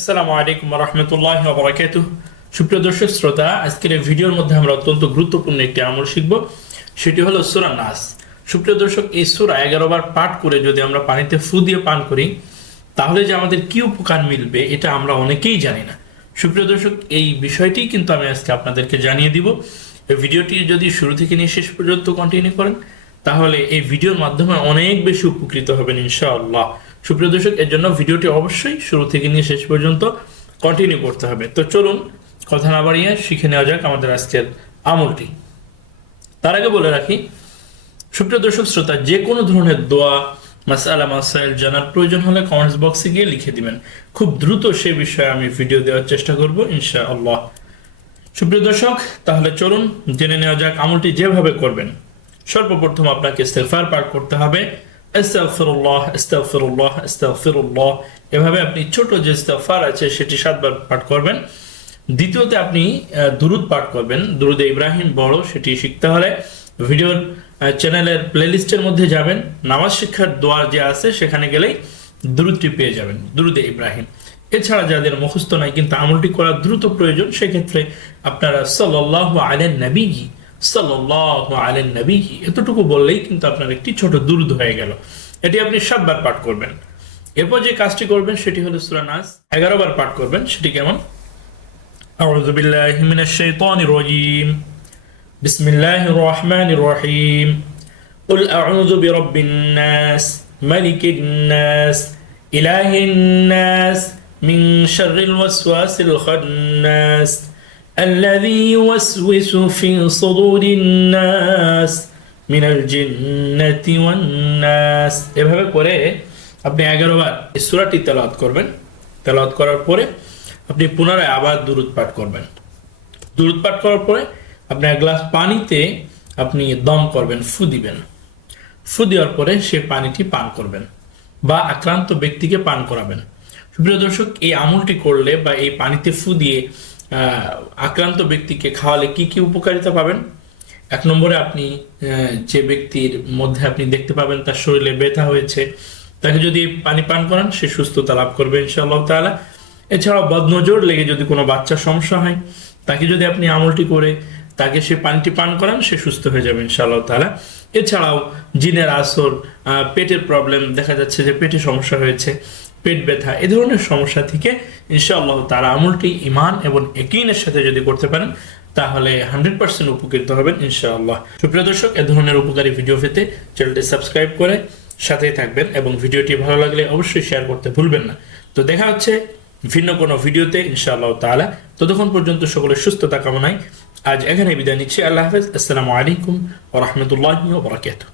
আসসালামু আলাইকুম রহমতুল্লাহ বরাকাত সুপ্রিয় দর্শক, শ্রোতা, আজকের এই ভিডিওর মধ্যে আমরা অত্যন্ত গুরুত্বপূর্ণ একটি আমল শিখব। সেটি হলো সুরা নাস। সুপ্রিয় দর্শক, এই সুরা এগারো বার পাঠ করে যদি আমরা পানিতে ফু দিয়ে পান করি, তাহলে যে আমাদের কি উপকার মিলবে, এটা আমরা অনেকেই জানি না। সুপ্রিয় দর্শক, এই বিষয়টি কিন্তু আমি আজকে আপনাদেরকে জানিয়ে দিব। এই ভিডিওটি যদি শুরু থেকে নিয়ে শেষ পর্যন্ত কন্টিনিউ করেন, তাহলে এই ভিডিওর মাধ্যমে অনেক বেশি উপকৃত হবেন ইনশাআল্লাহ। সুপ্রিয় দর্শক, এর জন্য ভিডিওটি অবশ্যই শুরু থেকে নিয়ে শেষ পর্যন্ত কন্টিনিউ করতে হবে। তো চলুন, কথা না বাড়িয়ে শিখে নেওয়া যাক আমাদের আজকের আমলটি। তার আগে বলে রাখি, সুপ্রিয় দর্শক, শ্রোতা, যে কোনো ধরনের দোয়া মাসালা মাসাইল জানার প্রয়োজন হলে কমেন্টস বক্সে গিয়ে লিখে দিবেন। খুব দ্রুত সে বিষয়ে আমি ভিডিও দেওয়ার চেষ্টা করব, ইনশাআল্লাহ। সুপ্রিয় দর্শক, তাহলে চলুন জেনে নেওয়া যাক আমলটি যেভাবে করবেন। সর্বপ্রথম আপনাকে ইস্তেগফার পাঠ করতে হবে। আস্তাগফিরুল্লাহ আস্তাগফিরুল্লাহ আস্তাগফিরুল্লাহ। এভাবে আপনি ছোট যে ইস্তেগফার আছে, সেটি সাতবার পাঠ করবেন। দ্বিতীয়তে আপনি দুরুদ পাঠ করবেন। দুরুদে ইব্রাহিম বড় সেটি শিখতে হলে ভিডিওর চ্যানেলের প্লেলিস্টের মধ্যে যাবেন। নামাজ শিক্ষার দোয়া যে আছে, সেখানে গেলেই দুরুদটি পেয়ে যাবেন, দুরুদে ইব্রাহিম। এছাড়া যাদের মুখস্থ নাই, কিন্তু আমলটি করা দ্রুত প্রয়োজন, সেক্ষেত্রে আপনারা সাল্লাহ আলেন নবীজি সাল্লাহ আলেন নবীজি এতটুকু বললেই কিন্তু আপনার একটি ছোট দুরুদ হয়ে গেল এটি আপনি সাতবার পাঠ করবেন এরপর যে কাজটি করবেন সেটি হলো সুরা নাস এগারো বার পাঠ করবেন সেটি কেমন أعوذ بالله من الشيطان الرجيم بسم الله الرحمن الرحيم قل أعوذ برب الناس ملك الناس إله الناس من شر الوسواس الخناس الذي يوسوس في صدور الناس من الجنة والناس এভাবে করে আপনি এগারো বার এই সূরাটি তেলাওয়াত করবেন তেলাওয়াত করার পরে আপনি পুনরায় আবার দুরুদ পাঠ করবেন দুরুদ পাঠ করার পরে আপনি এক গ্লাস পানিতে আপনি দম করবেন ফু দিবেন ফু দেওয়ার পরে সে পানিটি পান করবেন বা আক্রান্ত ব্যক্তিকে পান করাবেন সুপ্রিয় দর্শক এই আমলটি করলে বা এই পানিতে ফু দিয়ে আহ, আক্রান্ত ব্যক্তিকে খাওয়ালে কি কি উপকারিতা পাবেন? এক নম্বরে আপনি যে ব্যক্তির মধ্যে আপনি দেখতে পাবেন তার শরীরে ব্যথা হয়েছে, তাকে যদি পানি পান করান, সে সুস্থতা লাভ করবে ইনশাআল্লাহ তাআলা। এছাড়াও বদনজর লেগে যদি কোনো বাচ্চার সমস্যা হয়, তাকে যদি আপনি আমলটি করে তাকে সে পানিটি পান করান, সে সুস্থ হয়ে যাবে ইনশাআল্লাহ তাআলা। এছাড়াও জিনের আসর পেটের প্রবলেম, দেখা যাচ্ছে যে পেটে সমস্যা হয়েছে পেট ব্যথা, এ ধরনের সমস্যা থেকে ইনশাআল্লাহ তারা আমলটি ইমান এবং একিনের সাথে যদি করতে পারেন, তাহলে হান্ড্রেড পার্সেন্ট উপকৃত হবেন ইনশাআল্লাহ। সুপ্রিয় দর্শক, এ ধরনের উপকারী ভিডিও পেতে চ্যানেলটি সাবস্ক্রাইব করে সাথেই থাকবেন এবং ভিডিওটি ভালো লাগলে অবশ্যই শেয়ার করতে ভুলবেন না। তো দেখা হচ্ছে ভিন্ন কোনো ভিডিওতে ইনশাআল্লাহ তাআলা। ততক্ষণ পর্যন্ত সকলের সুস্থতা কামনায় আজ এখানে বিদায় নিচ্ছি। আল্লাহ হাফেজ। আসসালামু আলাইকুম ওয়া রাহমাতুল্লাহি বারাকাতুহু।